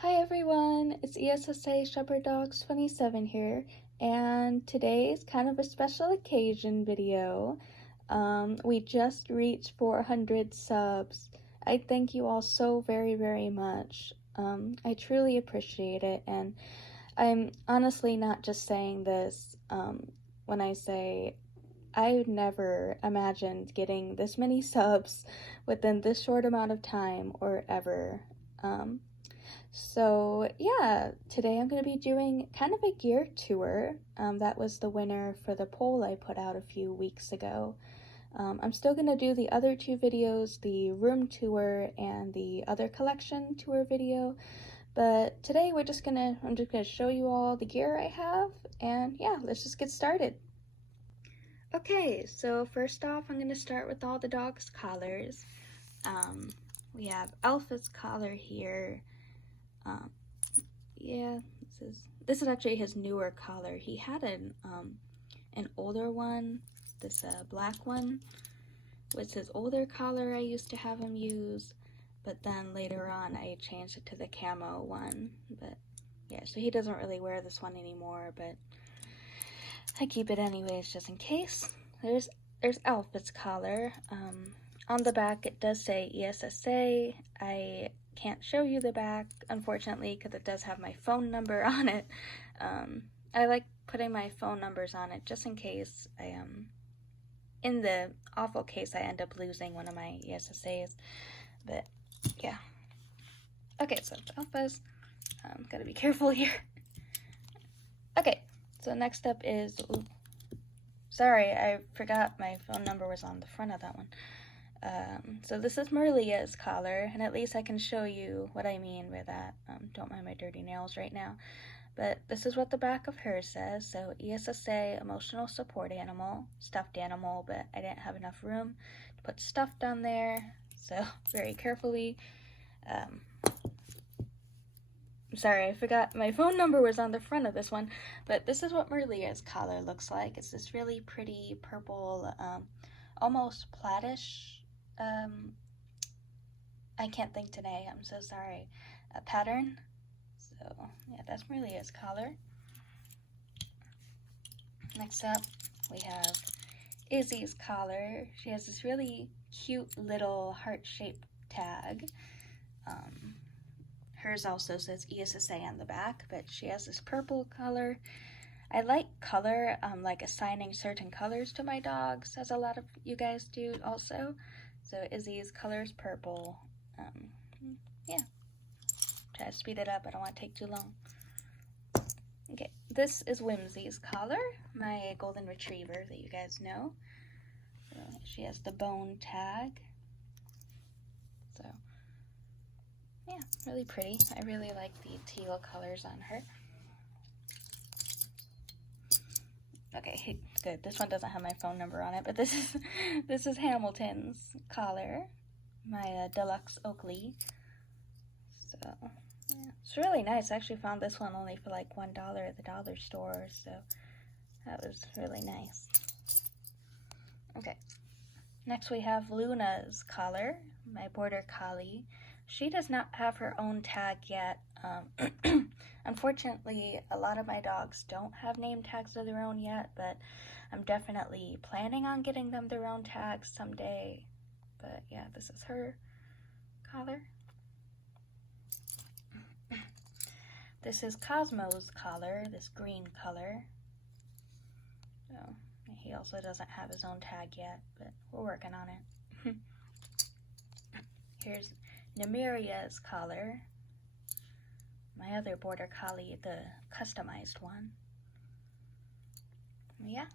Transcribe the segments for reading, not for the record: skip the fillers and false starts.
Hi everyone, it's ESSA Shepherd Dogs 27 here, and today's kind of a special occasion video. We just reached 400 subs. I thank you all so very much. I truly appreciate it, and I'm honestly not just saying this when I say I never imagined getting this many subs within this short amount of time or ever. So yeah, today I'm going to be doing kind of a gear tour. That was the winner for the poll I put out a few weeks ago. I'm still going to do the other two videos, the room tour and the other collection tour video. But today I'm just gonna show you all the gear I have, and yeah, let's just get started. Okay, so first off, I'm gonna start with all the dogs' collars. We have Alpha's collar here. Yeah, this is actually his newer collar. He had an older one, this black one, was his older collar I used to have him use, but then later on I changed it to the camo one. But yeah, so he doesn't really wear this one anymore, but I keep it anyways just in case. There's Alpha's collar. On the back it does say ESSA. I can't show you the back, unfortunately, because it does have my phone number on it. I like putting my phone numbers on it just in case I in the awful case I end up losing one of my ESSAs. But yeah. Okay, so Alphas. Gotta be careful here. Okay, so next up is, sorry, I forgot my phone number was on the front of that one. So this is Merlia's collar, and at least I can show you what I mean by that. Don't mind my dirty nails right now. But this is what the back of hers says. So ESSA, emotional support animal, stuffed animal, but I didn't have enough room to put stuffed on there, so very carefully. Sorry, I forgot my phone number was on the front of this one, but this is what Merlia's collar looks like. It's this really pretty purple, almost plaidish, I can't think today, I'm so sorry, pattern. So yeah, that's Merlia's collar. Next up, we have Izzy's collar. She has this really cute little heart-shaped tag. Hers also says ESSA on the back, but she has this purple color. I like color, like assigning certain colors to my dogs, as a lot of you guys do also. So Izzy's color is purple. Yeah. Try to speed it up, I don't want to take too long. Okay, this is Whimsy's collar, my golden retriever that you guys know. So she has the bone tag. So yeah, really pretty. I really like the teal colors on her. Okay, good. This one doesn't have my phone number on it, but this is Hamilton's collar, my deluxe Oakley. So yeah, it's really nice. I actually found this one only for like $1 at the dollar store, so that was really nice. Okay, next we have Luna's collar, my border collie. She does not have her own tag yet. Unfortunately, a lot of my dogs don't have name tags of their own yet, but I'm definitely planning on getting them their own tags someday. But yeah, this is her collar. This is Cosmo's collar, this green color. So he also doesn't have his own tag yet, but we're working on it. Here's Nemiria's collar, my other border collie, the customized one. Yeah.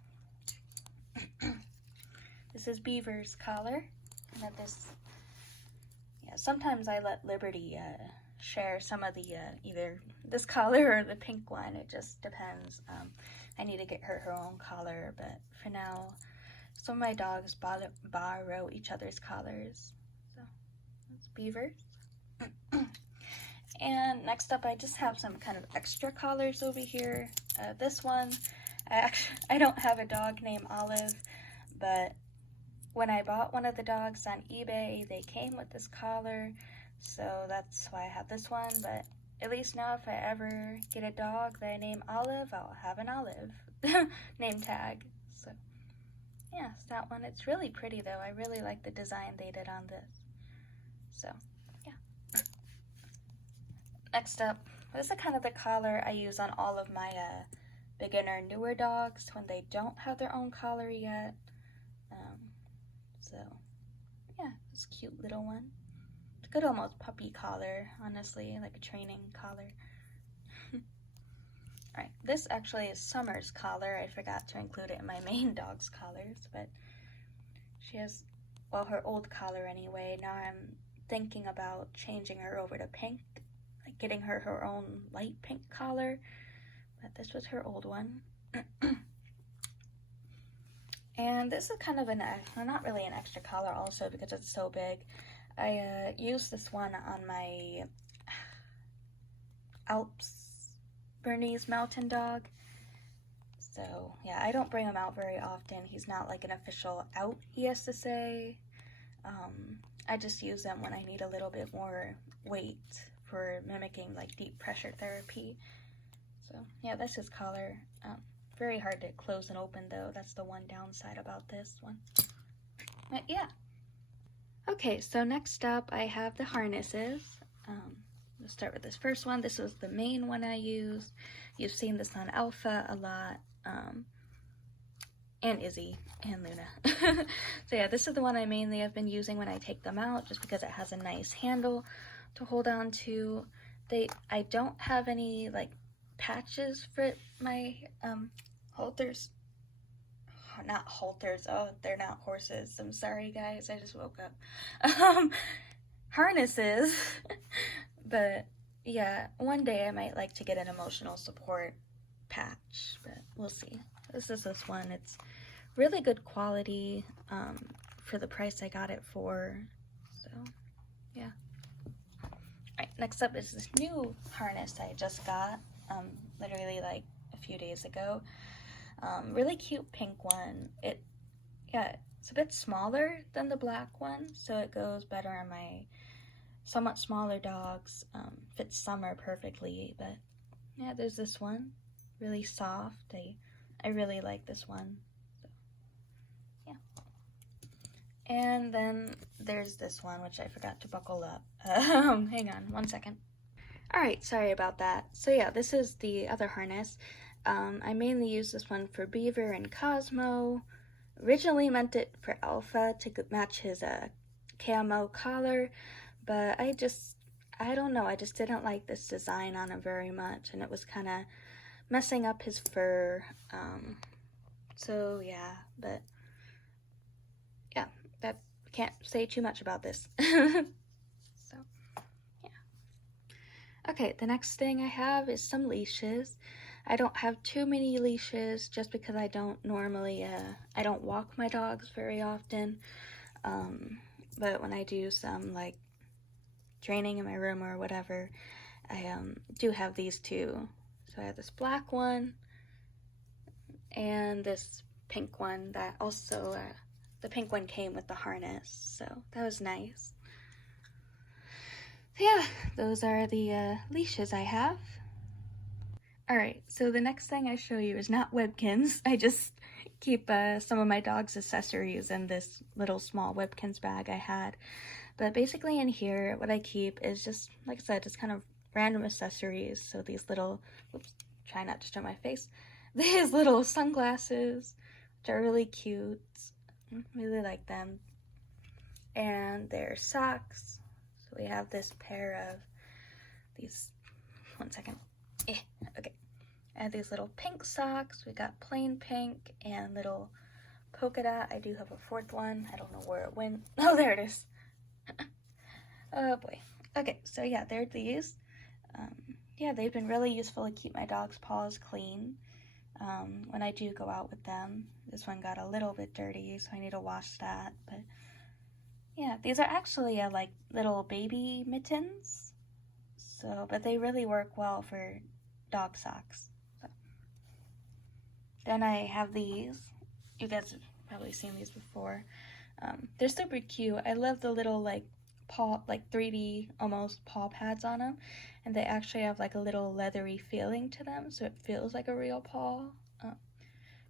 This is Beaver's collar. And yeah, sometimes I let Liberty share some of the either this collar or the pink one. It just depends. I need to get her own collar, but for now, some of my dogs borrow each other's collars. So that's Beaver's. And next up, I just have some kind of extra collars over here. This one, I don't have a dog named Olive, but when I bought one of the dogs on eBay, they came with this collar, so that's why I have this one. But at least now if I ever get a dog that I name Olive, I'll have an Olive name tag. So yeah, it's that one. It's really pretty though. I really like the design they did on this. So yeah. Next up, this is kind of the collar I use on all of my beginner newer dogs when they don't have their own collar yet. So yeah, it's a cute little one. It's a good almost puppy collar, honestly, like a training collar. Alright, this actually is Summer's collar. I forgot to include it in my main dog's collars, but she has, well, her old collar anyway. Now I'm thinking about changing her over to pink, like getting her her own light pink collar, but this was her old one. And this is kind of an, well, not really an extra collar also because it's so big. I used this one on my Alps Bernese Mountain Dog. So yeah, I don't bring him out very often. He's not like an official out ESSA. I just use them when I need a little bit more weight for mimicking like deep pressure therapy. So yeah, that's his collar. Very hard to close and open though. That's the one downside about this one. But yeah. Okay, so next up I have the harnesses. Let's start with this first one. This was the main one I used. You've seen this on Alpha a lot. And Izzy and Luna. So yeah, this is the one I mainly have been using when I take them out, just because it has a nice handle to hold on to. I don't have any like patches for my halters. Oh, not halters. Oh, they're not horses. I'm sorry, guys. I just woke up. Harnesses. But yeah, one day I might like to get an emotional support patch, but we'll see. This is this one. It's really good quality for the price I got it for. So yeah. Alright, next up is this new harness I just got literally like a few days ago. Really cute pink one. It's a bit smaller than the black one, so it goes better on my somewhat smaller dogs. Fits Summer perfectly, but yeah, there's this one. Really soft. I really like this one. So yeah. And then there's this one, which I forgot to buckle up. Hang on, 1 second. Alright, sorry about that. So yeah, this is the other harness. I mainly use this one for Beaver and Cosmo. Originally meant it for Alpha to match his camo collar, but I don't know, I just didn't like this design on him very much, and it was kind of messing up his fur. So yeah, but yeah, that can't say too much about this. So yeah. Okay, the next thing I have is some leashes. I don't have too many leashes just because I don't normally, I don't walk my dogs very often. But when I do some like training in my room or whatever, I do have these two. So I have this black one and this pink one that also, the pink one came with the harness, so that was nice. So yeah, those are the leashes I have. Alright, so the next thing I show you is not Webkins. I just keep some of my dog's accessories in this little small Webkins bag I had. But basically in here, what I keep is just, like I said, just kind of random accessories. So these little, oops, try not to show my face. These little sunglasses, which are really cute. Really like them. And they're socks. So we have this pair of these, 1 second. Okay. I have these little pink socks. We got plain pink and little polka dot. I do have a fourth one. I don't know where it went. Oh, there it is. Oh boy. Okay, so yeah, they're these. Yeah, they've been really useful to keep my dog's paws clean when I do go out with them. This one got a little bit dirty, so I need to wash that. But yeah, these are actually like little baby mittens. So, but they really work well for dog socks. So. Then I have these. You guys have probably seen these before. They're super cute. I love the little like paw, like 3D almost paw pads on them, and they actually have like a little leathery feeling to them, so it feels like a real paw.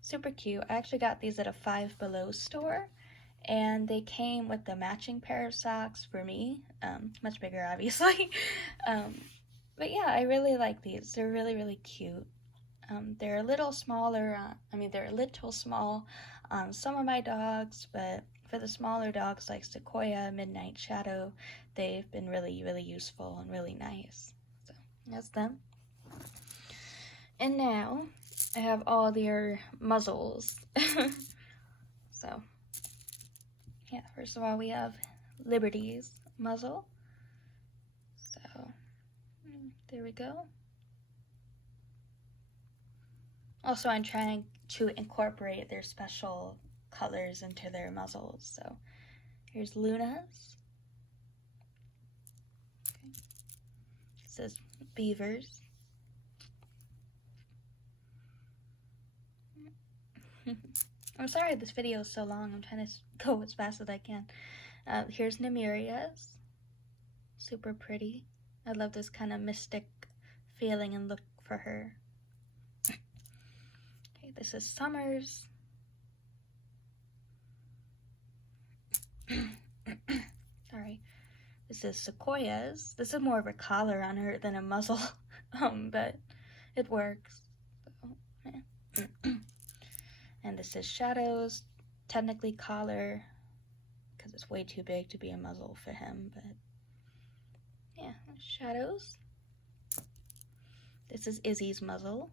Super cute. I actually got these at a Five Below store, and they came with the matching pair of socks for me, much bigger obviously. But yeah, I really like these. They're really, really cute. They're a little smaller, they're a little small on some of my dogs, but for the smaller dogs like Sequoia, Midnight Shadow, they've been really, really useful and really nice. So that's them. And now I have all their muzzles. So yeah, first of all, we have Liberty's muzzle. So there we go. Also, I'm trying to incorporate their special colors into their muzzles. So here's Luna's. Okay. This is Beaver's. I'm sorry this video is so long. I'm trying to go as fast as I can. Here's Nemiria's. Super pretty. I love this kind of mystic feeling and look for her. Okay, this is Summer's. Sorry. This is Sequoia's. This is more of a collar on her than a muzzle, but it works. So, yeah. And this is Shadow's, technically collar, because it's way too big to be a muzzle for him, but yeah, Shadow's. This is Izzy's muzzle,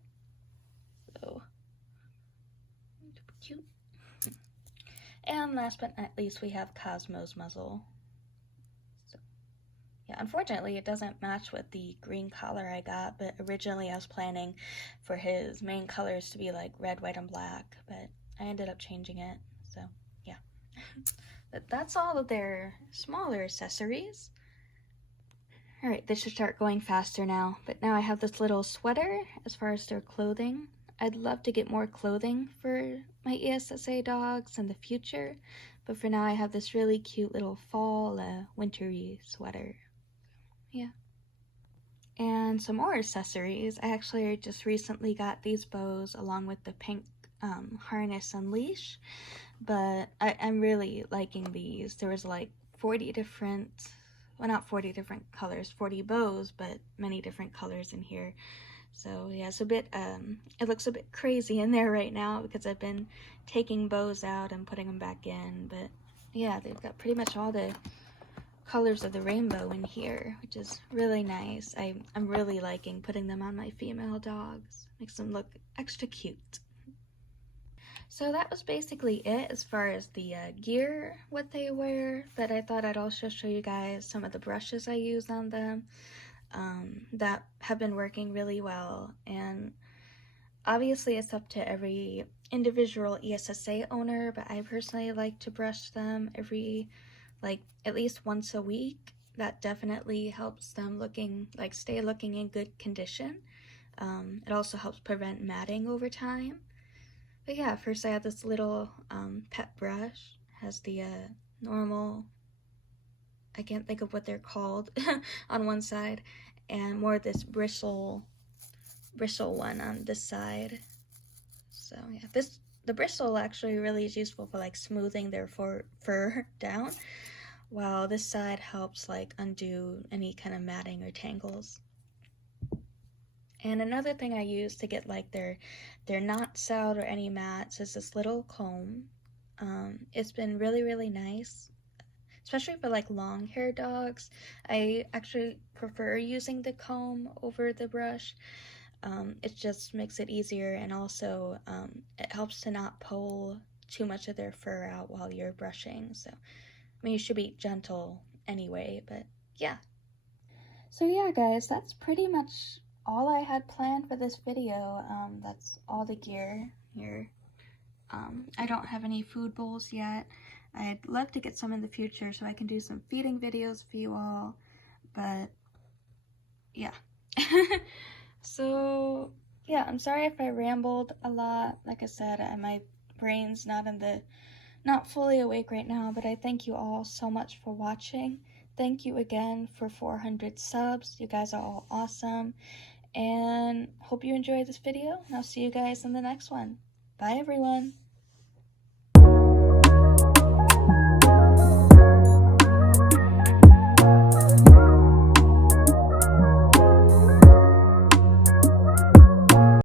so cute. And last but not least, we have Cosmo's muzzle. So yeah, unfortunately, it doesn't match with the green collar I got, but originally I was planning for his main colors to be like red, white, and black, but I ended up changing it, so yeah. But that's all of their smaller accessories. Alright, this should start going faster now, but now I have this little sweater as far as their clothing. I'd love to get more clothing for my ESSA dogs in the future, but for now I have this really cute little fall, wintry sweater. Yeah. And some more accessories. I actually just recently got these bows along with the pink harness and leash, but I'm really liking these. There was like 40 different, well, not 40 different colors, 40 bows, but many different colors in here. So yeah, it's a bit, it looks a bit crazy in there right now because I've been taking bows out and putting them back in, but yeah, they've got pretty much all the colors of the rainbow in here, which is really nice. I'm really liking putting them on my female dogs. Makes them look extra cute. So that was basically it as far as the gear, what they wear, but I thought I'd also show you guys some of the brushes I use on them that have been working really well. And obviously it's up to every individual ESSA owner, but I personally like to brush them at least once a week. That definitely helps them stay looking in good condition. It also helps prevent matting over time. But yeah, first I have this little pet brush. It has the normal, I can't think of what they're called, on one side, and more of this bristle one on this side. So yeah, the bristle actually really is useful for like smoothing their fur down, while this side helps like undo any kind of matting or tangles. And another thing I use to get like their knots out or any mats is this little comb. It's been really, really nice, especially for like long hair dogs. I actually prefer using the comb over the brush. It just makes it easier, and also it helps to not pull too much of their fur out while you're brushing. So, I mean, you should be gentle anyway, but yeah. So yeah, guys, that's pretty much all I had planned for this video. That's all the gear here. I don't have any food bowls yet. I'd love to get some in the future so I can do some feeding videos for you all, but yeah. So yeah, I'm sorry if I rambled a lot. Like I said, my brain's not fully awake right now, but I thank you all so much for watching. thank you again for 400 subs. You guys are all awesome. And hope you enjoyed this video. And I'll see you guys in the next one. Bye, everyone.